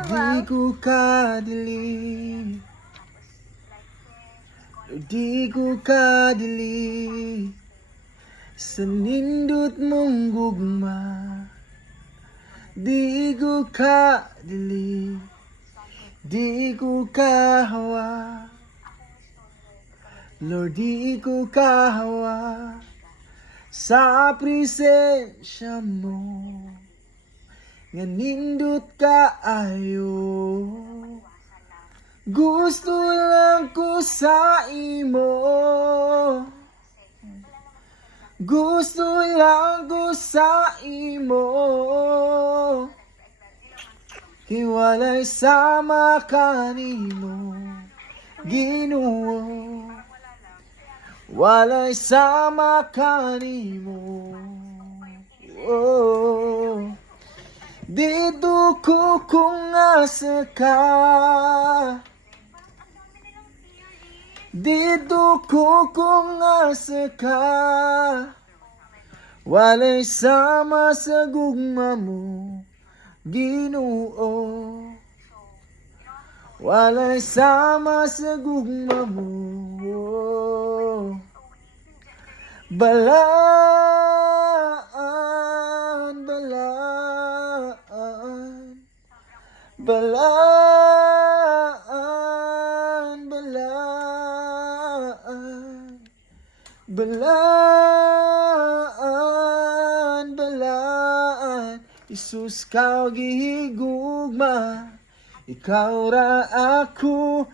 Di ko kadili, di ko kadili sa nindot mong gugma. Di ko kadili, di ko kahawa, Lord, di ko kahawa sa presensya mo. Nga nindot kaayo, gusto lang ko sa imo, gusto lang ko sa imo. Hiwalay sama kanimo, Ginoo, walay sama kanimo. Oh, dito ko kung asa ka, dito ko kung asa ka, walay sama sa gugma mo, Ginoo, walay sama sa gugma mo. Balaan, balaan, balaan, balaan, balaan, balaan. Isus, kau gihigugma, ikaw ra ako,